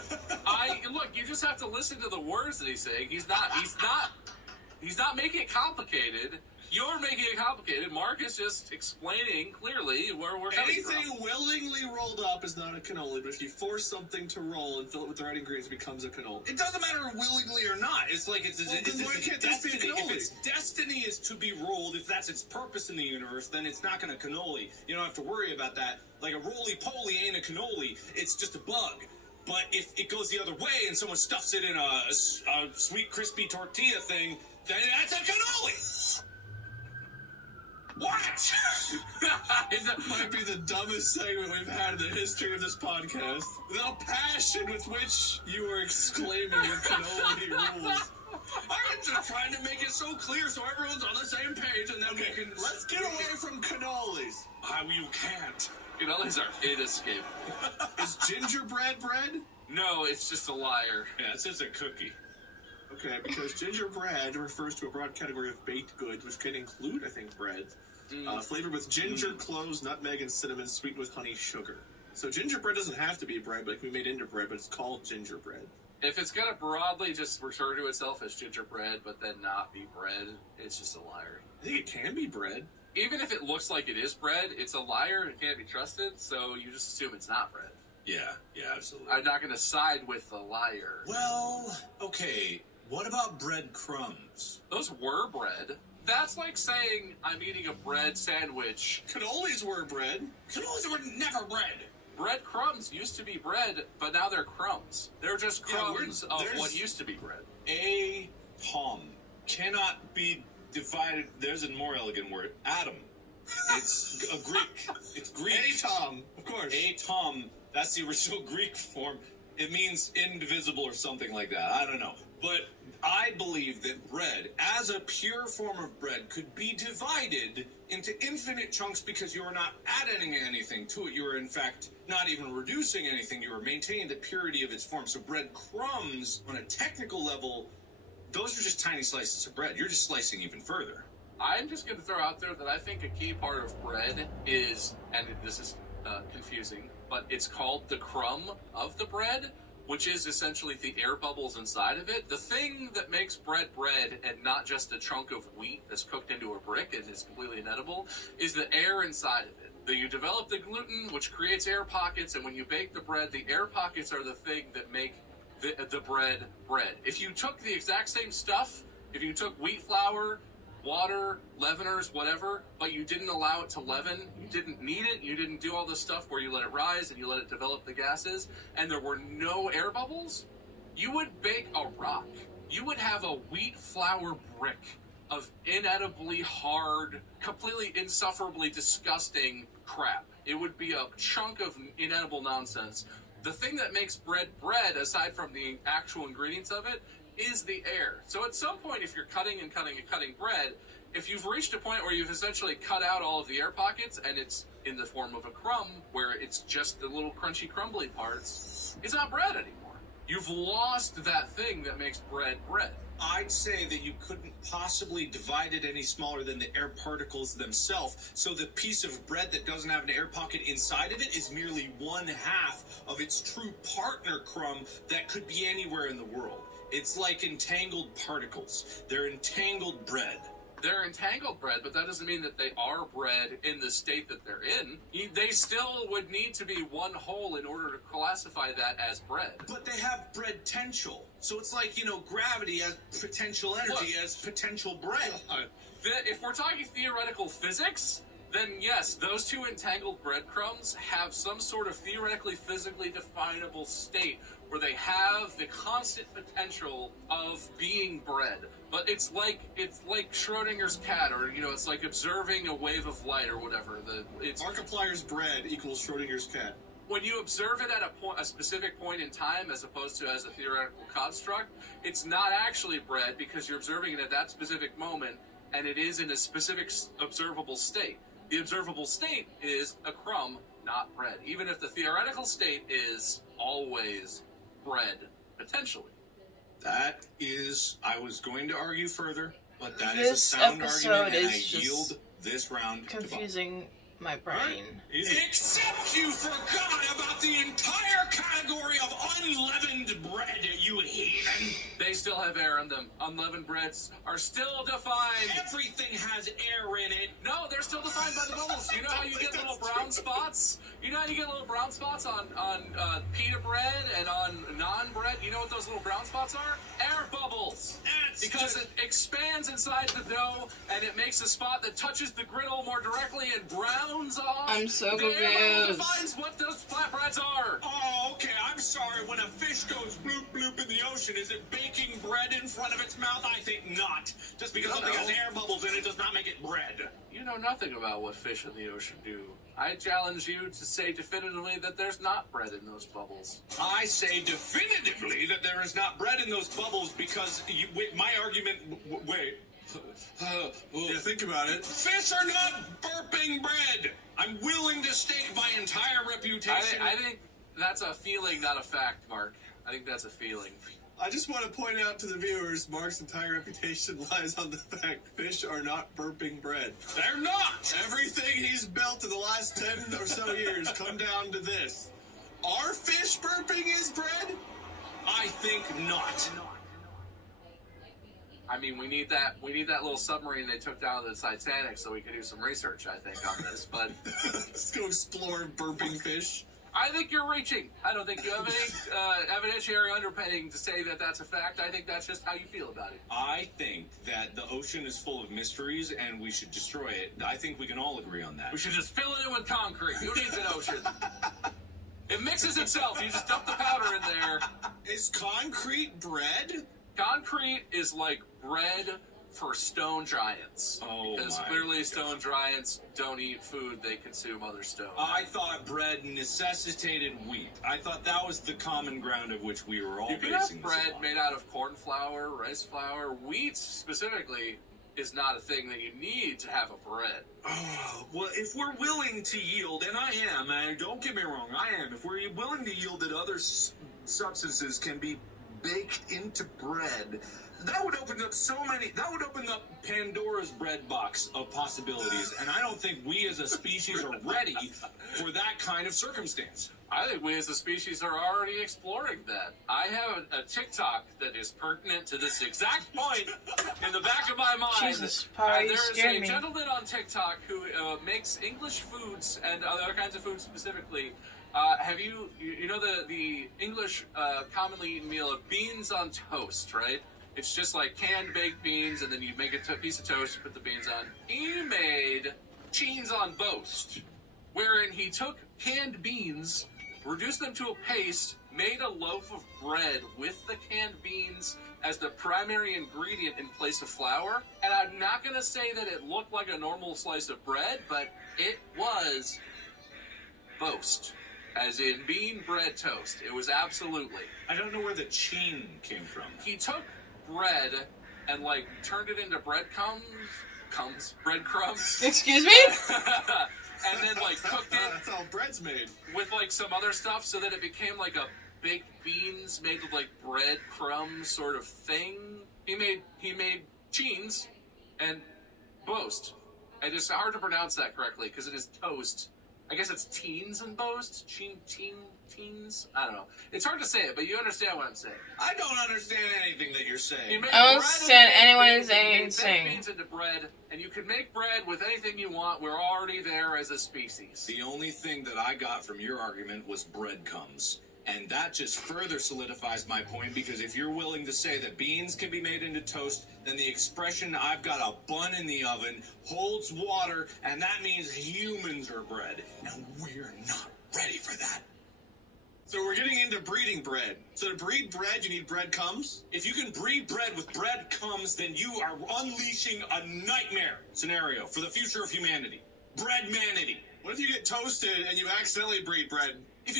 Look, you just have to listen to the words that he's saying. He's not making it complicated. You're making it complicated. Mark is just explaining clearly where we're coming from. Anything willingly rolled up is not a cannoli, but if you force something to roll and fill it with the right ingredients, it becomes a cannoli. It doesn't matter willingly or not. It's like it's why can't this be a destiny. cannoli? If its destiny is to be rolled, if that's its purpose in the universe, then it's not going to cannoli. You don't have to worry about that. Like a roly-poly ain't a cannoli. It's just a bug. But if it goes the other way and someone stuffs it in a sweet, crispy tortilla thing, then that's a cannoli. What? That might be the dumbest segment we've had in the history of this podcast. The passion with which you are exclaiming your cannoli rules. I'm just trying to make it so clear so everyone's on the same page, and then we can... Let's get away from cannolis. You can't. Cannolis are inescapable. Is gingerbread bread? No, it's just a liar. Yeah, it's just a cookie. Okay, because gingerbread refers to a broad category of baked goods, which can include, I think, bread. Flavored with ginger, cloves, nutmeg, and cinnamon, sweetened with honey, sugar. So gingerbread doesn't have to be bread, but it can be made into bread, but it's called gingerbread. If it's gonna broadly just refer to itself as gingerbread, but then not be bread, it's just a liar. I think it can be bread. Even if it looks like it is bread, it's a liar and can't be trusted, so you just assume it's not bread. Yeah, absolutely. I'm not gonna side with the liar. Well, okay, what about breadcrumbs? Those were bread. That's like saying I'm eating a bread sandwich. Cannolis were bread. Cannolis were never bread. Breadcrumbs used to be bread, but now they're crumbs. They're just crumbs of there's- what used to be bread. A tom cannot be divided. There's a more elegant word. Atom. It's a Greek. It's Greek. Atom, of course. Atom. That's the original Greek form. It means indivisible or something like that. I don't know. But I believe that bread, as a pure form of bread, could be divided into infinite chunks because you are not adding anything to it. You are, in fact, not even reducing anything. You are maintaining the purity of its form. So breadcrumbs, on a technical level, those are just tiny slices of bread. You're just slicing even further. I'm just going to throw out there that I think a key part of bread is, and this is confusing, but it's called the crumb of the bread, which is essentially the air bubbles inside of it. The thing that makes bread bread and not just a chunk of wheat that's cooked into a brick and is completely inedible is the air inside of it. You develop the gluten, which creates air pockets, and when you bake the bread, the air pockets are the thing that make the bread bread. If you took the exact same stuff, if you took wheat flour, water, leaveners, whatever, but you didn't allow it to leaven, you didn't knead it, you didn't do all this stuff where you let it rise and you let it develop the gases, and there were no air bubbles, you would bake a rock. You would have a wheat flour brick of inedibly hard, completely insufferably disgusting crap. It would be a chunk of inedible nonsense. The thing that makes bread bread, aside from the actual ingredients of it, is the air. So at some point, if you're cutting and cutting and cutting bread, if you've reached a point where you've essentially cut out all of the air pockets and it's in the form of a crumb, where it's just the little crunchy, crumbly parts, it's not bread anymore. You've lost that thing that makes bread bread. I'd say that you couldn't possibly divide it any smaller than the air particles themselves. So the piece of bread that doesn't have an air pocket inside of it is merely one half of its true partner crumb that could be anywhere in the world. It's like entangled particles. They're entangled bread. They're entangled bread, but that doesn't mean that they are bread in the state that they're in. They still would need to be one whole in order to classify that as bread. But they have bread potential. So it's like, gravity as potential energy as potential bread. If we're talking theoretical physics, then yes, those two entangled breadcrumbs have some sort of theoretically physically definable state where they have the constant potential of being bread. But it's like Schrodinger's cat, or it's like observing a wave of light or whatever. Markiplier's bread equals Schrodinger's cat. When you observe it at a specific point in time, as opposed to as a theoretical construct, it's not actually bread because you're observing it at that specific moment, and it is in a specific observable state. The observable state is a crumb, not bread, even if the theoretical state is always bread, potentially. That is, I was going to argue further, but that is a This sound episode argument, and I is just yield this round to Bob. confusing my brain. Easy. Except you forgot about the entire category of unleavened bread, you heathen! They still have air in them. Unleavened breads are still defined. Everything has air in it. No, they're still defined by the bubbles. You know how you get little brown spots? You know how you get little brown spots on pita bread and on non-bread? You know what those little brown spots are? Air bubbles. Because it expands inside the dough and it makes a spot that touches the griddle more directly and browns off. I'm so The air bubble confused. defines what those flatbreads are. Oh, okay, I'm sorry. When a fish goes bloop bloop in the ocean, is it baking bread in front of its mouth? I think not. Just because No, something no. has air bubbles in it does not make it bread. You know nothing about what fish in the ocean do. I challenge you to say definitively that there's not bread in those bubbles. I say definitively that there is not bread in those bubbles because my argument. Wait. Yeah, think about it. Fish are not burping bread. I'm willing to stake my entire reputation. I think that's a feeling, not a fact, Mark. I think that's a feeling. I just want to point out to the viewers, Mark's entire reputation lies on the fact fish are not burping bread. They're not! Everything he's built in the last 10 or so years come down to this. Are fish burping his bread? I think not. I mean, we need that little submarine they took down to the Titanic so we can do some research, I think, on this. But Let's go explore burping fish. I think you're reaching. I don't think you have any evidentiary underpinning to say that that's a fact. I think that's just how you feel about it. I think that the ocean is full of mysteries and we should destroy it. I think we can all agree on that. We should just fill it in with concrete. Who needs an ocean? It mixes itself. You just dump the powder in there. Is concrete bread? Concrete is like bread for stone giants. Oh, because my clearly God. stone giants don't eat food, they consume other stone. I thought bread necessitated wheat. I thought that was the common ground of which we were all You can basing have bread this upon. made out of corn flour, rice flour. Wheat specifically is not a thing that you need to have a bread. Oh, well, if we're willing to yield, and I am, and don't get me wrong, I am, if we're willing to yield that other substances can be baked into bread, that would open up Pandora's bread box of possibilities, and I don't think we as a species are ready for that kind of circumstance. I think we as a species are already exploring that. I have a TikTok that is pertinent to this exact point in the back of my mind. Jesus, Power, you there is scared a me. gentleman on TikTok who makes English foods and other kinds of foods specifically. Have you know the English commonly eaten meal of beans on toast, right? It's just like canned baked beans, and then you make a piece of toast, you put the beans on. He made cheese on boast, wherein he took canned beans, reduced them to a paste, made a loaf of bread with the canned beans as the primary ingredient in place of flour. And I'm not going to say that it looked like a normal slice of bread, but it was boast. As in bean bread toast. It was absolutely. I don't know where the cheen came from. He took bread and like turned it into breadcrumbs, Excuse me? and then like cooked it That's how bread's made. with like some other stuff so that it became like a baked beans made with like bread crumbs sort of thing. He made cheens and boast. And it's hard to pronounce that correctly because it is toast. I guess it's teens and boast? Teens? I don't know. It's hard to say it, but you understand what I'm saying. I don't understand anything that you're saying. You make I don't bread understand and anyone baked is beans, and you anything make saying. baked beans into bread, and you can make bread with anything you want. We're already there as a species. The only thing that I got from your argument was breadcrumbs. And that just further solidifies my point, because if you're willing to say that beans can be made into toast, then the expression "I've got a bun in the oven" holds water, and that means humans are bread. And we're not ready for that. So we're getting into breeding bread. So to breed bread, you need breadcrumbs? If you can breed bread with breadcrumbs, then you are unleashing a nightmare scenario for the future of humanity. Breadmanity. What if you get toasted and you accidentally breed bread? If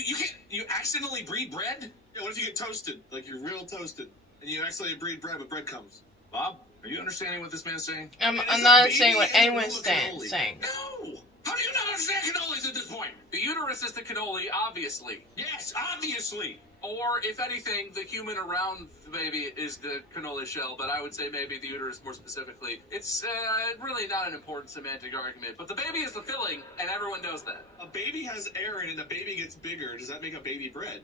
you accidentally breed bread? Yeah, what if you get toasted? Like you're real toasted. And you accidentally breed bread with breadcrumbs? Bob, are you understanding what this man's saying? I'm Is not a saying what baby in a anyone's bowl of cannoli? saying. No! How do you not understand cannolis at this point? The uterus is the cannoli, obviously. Yes, obviously. Or, if anything, the human around the baby is the cannoli shell, but I would say maybe the uterus more specifically. It's really not an important semantic argument, but the baby is the filling, and everyone knows that. A baby has air in it, a baby gets bigger. Does that make a baby bread?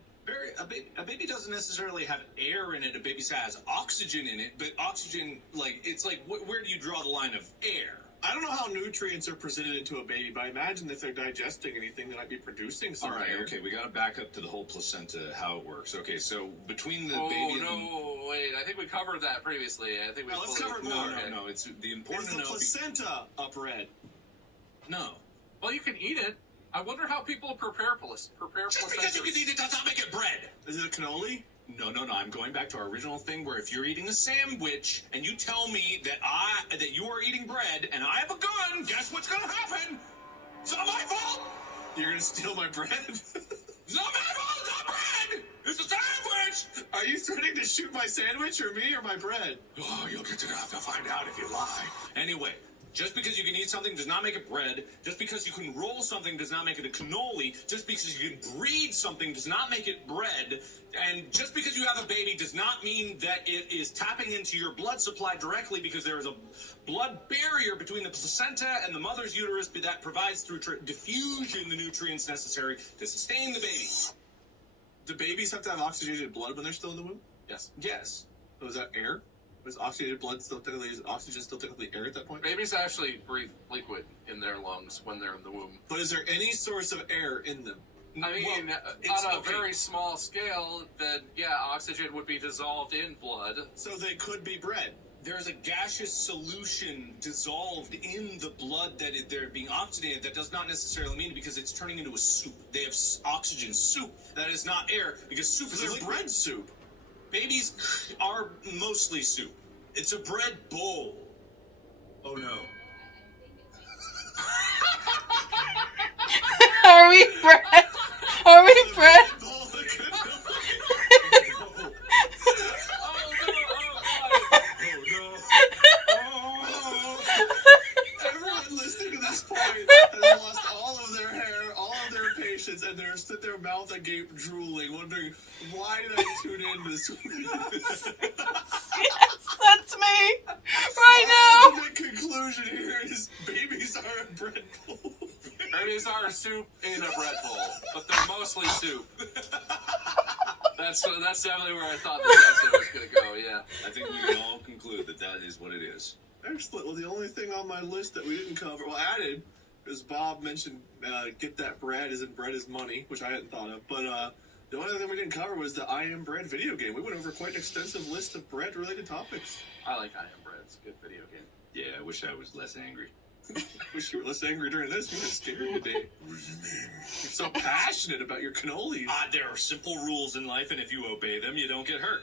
A baby doesn't necessarily have air in it. A baby has oxygen in it, but oxygen, it's like, where do you draw the line of air? I don't know how nutrients are presented into a baby, but I imagine if they're digesting anything, they might be producing some All right, air. okay, we got to back up to the whole placenta, how it works. Okay, so between the Oh, baby and no, wait, I think we covered that previously. I think we No, let's fully- cover it more. No, it's the important Is to the know. placenta a bread? No. Well, you can eat it. I wonder how people prepare Just because you can placentas. eat it does not make it bread. Is it a cannoli? No. I'm going back to our original thing where if you're eating a sandwich and you tell me that you are eating bread and I have a gun, guess what's going to happen? It's not my fault. You're gonna steal my bread? It's not my fault. It's not bread. It's a sandwich. Are you threatening to shoot my sandwich or me or my bread? Oh, you'll get to have to find out if you lie. Anyway, Just because you can eat something does not make it bread. Just because you can roll something does not make it a cannoli. Just because you can breed something does not make it bread. And just because you have a baby does not mean that it is tapping into your blood supply directly, because there is a blood barrier between the placenta and the mother's uterus that provides through diffusion the nutrients necessary to sustain the baby. Do babies have to have oxygenated blood when they're still in the womb? Yes. Yes. So is that air? Was oxygenated blood still technically, is oxygen still technically air at that point? Babies actually breathe liquid in their lungs when they're in the womb. But is there any source of air in them? I mean, on a very small scale, then yeah, oxygen would be dissolved in blood. So they could be bread. There's a gaseous solution dissolved in the blood that they're being oxygenated. That does not necessarily mean because it's turning into a soup. They have oxygen soup. That is not air, because soup is They're bread soup. Babies are mostly soup. It's a bread bowl. Oh no. Are we bread? Are we bread? Everyone listening to this point has lost all of their hair, all of their patience, and they're sit their mouth agape drooling, wondering, why did I tune in this week? Yes, that's me. Right now. The conclusion here is babies are a bread bowl. Babies are soup in a bread bowl, but they're mostly soup. That's definitely where I thought this episode was going to go, yeah. I think we can all conclude that that is what it is. Excellent. Well, the only thing on my list that we didn't cover, well, added, is Bob mentioned get that bread, as in bread is money, which I hadn't thought of. But the only thing we didn't cover was the I Am Bread video game. We went over quite an extensive list of bread-related topics. I like I Am Bread. It's a good video game. Yeah, I wish I was less angry. Wish you were less angry during this. You were scared today. You're so passionate about your cannolis. There are simple rules in life, and if you obey them, you don't get hurt.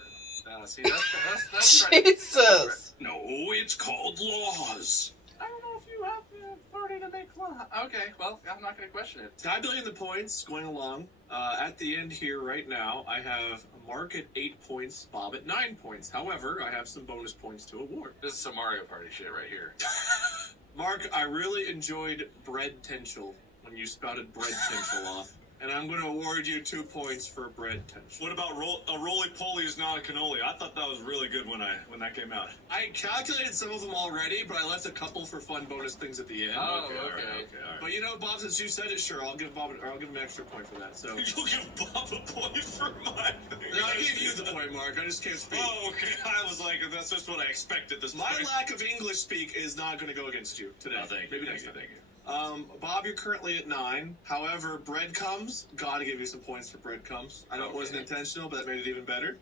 See, that's right. Jesus. No, it's called laws. I don't know if you have the authority to make law. Okay, well, I'm not going to question it. Tabulating the points, going along. At the end here right now, I have Mark at 8 points, Bob at 9 points. However, I have some bonus points to award. This is some Mario Party shit right here. Mark, I really enjoyed bread tension when you spouted bread tension off. And I'm going to award you 2 points for bread tension. What about a roly-poly is not a cannoli? I thought that was really good when that came out. I calculated some of them already, but I left a couple for fun bonus things at the end. Oh, Okay, all right. But you know, Bob, since you said it, sure, I'll give him an extra point for that. So You'll give Bob a point for my thing. no, I gave you the point, Mark. I just can't speak. Oh, okay. I was like, that's just what I expected. My lack of English speak is not going to go against you today. No, thank you. Maybe next time. Thank you. Bob, you're currently at 9. However, breadcrumbs, gotta give you some points for breadcrumbs. I know it wasn't intentional, but that made it even better.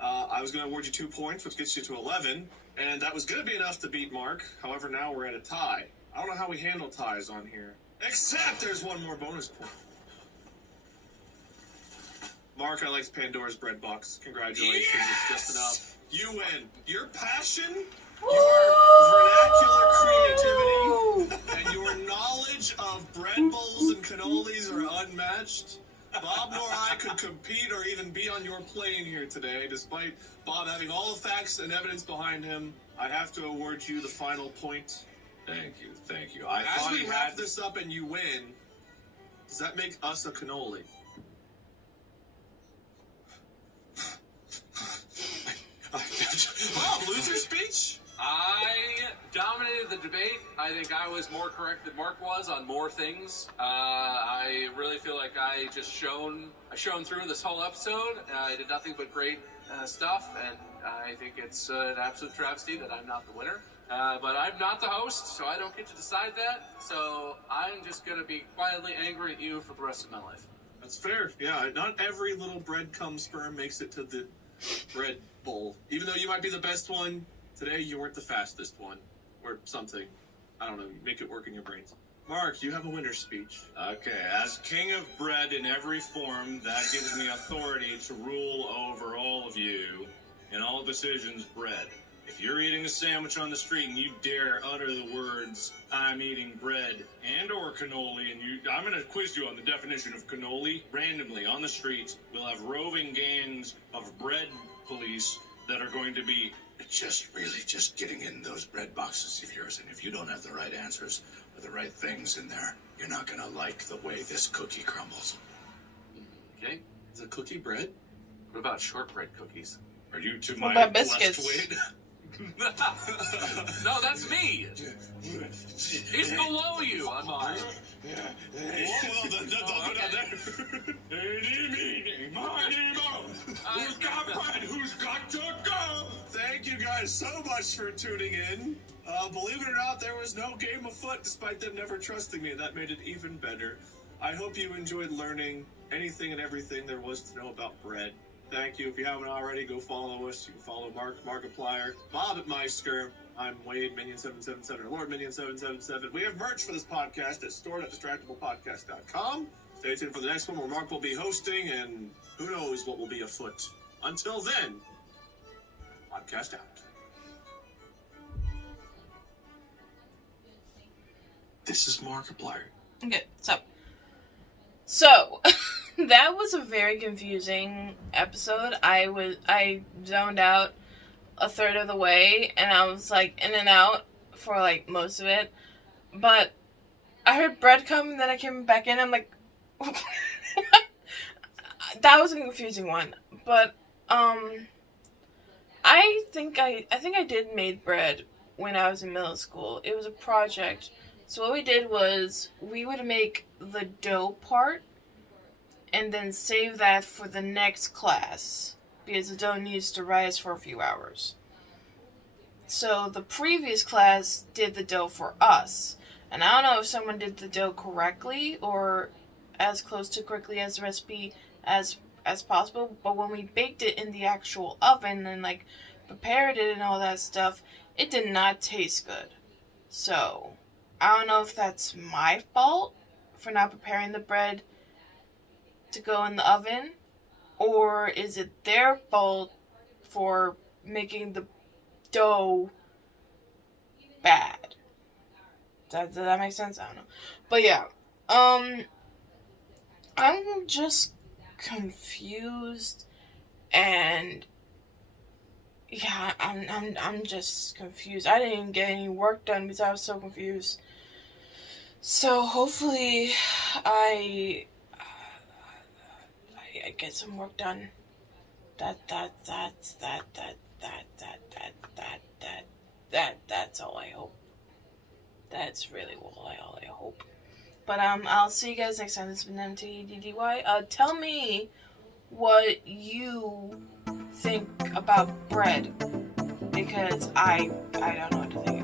I was going to award you 2 points, which gets you to 11, and that was going to be enough to beat Mark. However, now we're at a tie. I don't know how we handle ties on here. Except there's one more bonus point. Mark, I liked Pandora's Bread Box. Congratulations, It's just enough. You win. Your passion, your vernacular creativity, and your knowledge of bread bowls and cannolis are unmatched. Bob nor I could compete or even be on your plane here today, despite Bob having all the facts and evidence behind him. I have to award you the final point. Thank you. As we wrap this up and you win, does that make us a cannoli? Oh, loser speech? I dominated the debate. I think I was more correct than Mark was on more things. I really feel like I shone through this whole episode. I did nothing but great stuff, and I think it's an absolute travesty that I'm not the winner. But I'm not the host, so I don't get to decide that. So I'm just going to be quietly angry at you for the rest of my life. That's fair. Yeah, not every little breadcrumb sperm makes it to the bread bowl. Even though you might be the best one, today you weren't the fastest one. Or something. I don't know. Make it work in your brains. Mark, you have a winner's speech. Okay, as king of bread in every form, that gives me authority to rule over all of you in all decisions bread. If you're eating a sandwich on the street and you dare utter the words, I'm eating bread and or cannoli, and I'm going to quiz you on the definition of cannoli randomly on the streets. We'll have roving gangs of bread police that are going to be It's just getting in those bread boxes of yours, and if you don't have the right answers or the right things in there, you're not gonna like the way this cookie crumbles. Okay. Is a cookie bread? What about shortbread cookies? Are you to What my about left, biscuits? Wade? No, that's me. He's below you on mine. Well, then, don't go down there. Any meeting, mighty mo. Who's got bread? Who's got to go? Thank you guys so much for tuning in. Believe it or not, there was no game afoot, despite them never trusting me. That made it even better. I hope you enjoyed learning anything and everything there was to know about bread. Thank you. If you haven't already, go follow us. You can follow Mark, Markiplier, Bob at Meisker. I'm Wade, Minion777, or Lord Minion777. We have merch for this podcast at store.distractablepodcast.com. Stay tuned for the next one where Mark will be hosting, and who knows what will be afoot. Until then, podcast out. This is Markiplier. Okay, so that was a very confusing episode. I zoned out a third of the way, and I was like in and out for like most of it. But I heard bread come, and then I came back in. I'm like, that was a confusing one. But I think I did made bread when I was in middle school. It was a project. So what we did was we would make the dough part and then save that for the next class because the dough needs to rise for a few hours. So the previous class did the dough for us. And I don't know if someone did the dough correctly or as close to correctly as the recipe as possible. But when we baked it in the actual oven and like prepared it and all that stuff, it did not taste good. So I don't know if that's my fault for not preparing the bread to go in the oven, or is it their fault for making the dough bad? Does that make sense? I don't know. But yeah, I'm just confused, and yeah, I'm just confused. I didn't even get any work done because I was so confused. So hopefully I get some work done. That's all I hope. That's really all I hope. But I'll see you guys next time. This has been M.A.D.D.Y. Tell me what you think about bread, because I don't know what to think